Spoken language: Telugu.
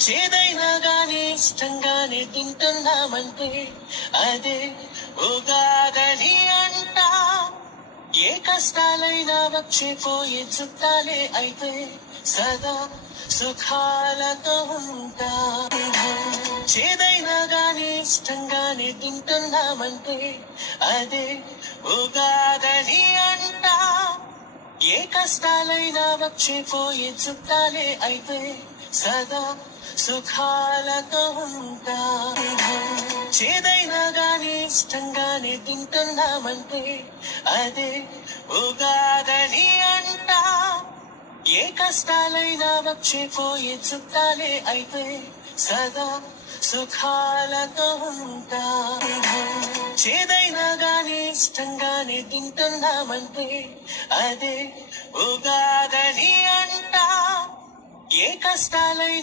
చేదైనా గాని ఇష్టంగానే తింటున్నామంటే అదే ఉగాదని అంటా. ఏ కష్టాలైనా వచ్చిపోయే చుట్టాలే అయితే సదా సుఖాలతో ఉంటా. చేదైనా గాని ఇష్టంగానే తింటున్నామంటే అదే ఉగాదని అంటా. ఏ కష్టాలైనా వచ్చిపోయే చుట్టాలే అయితే సదా సుఖాలతో ఉంటా. చేదైనా గాని ఇష్టంగానే తింటున్నామంటే అదే ఉగాదని అంటా. ఏ కష్టాలైనా వచ్చిపోయే చుట్టాలే అయితే సదా సుఖాలతో ఉంటా. చేదైనా గాని ఇష్టంగానే తింటున్నామంటే అదే ఉగాదని అంటా. ఏ కష్టాలైనా